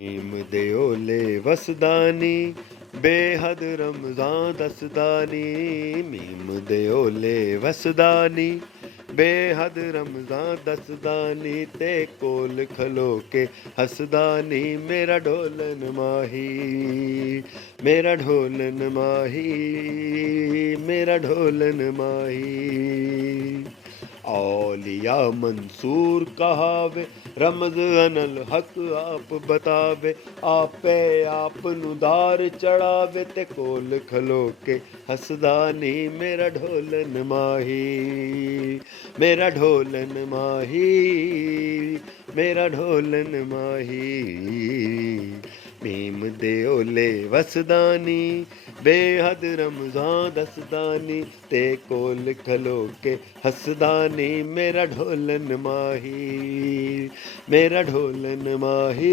नीम दे ओले वसदानी बेहद रमज़ां दसदानी। मीम दे ओले वसदानी बेहद रमज़ां दसदानी। ते कोल खलो के हसदानी मेरा ढोलन माही, मेरा ढोलन माही, मेरा ढोलन माही। औलिया मंसूर कहावे रमज अनल हक आप बतावे। आपे आप नुदार चढ़ावे ते कोल खलो के हसदानी मेरा ढोलन माही, मेरा ढोलन माही, मेरा ढोलन माही। मीम दे ओले वसदानी बेहद रमज़ां दसदानी। ते कोल खलो के हसदानी मेरा ढोलन माही, मेरा ढोलन माही।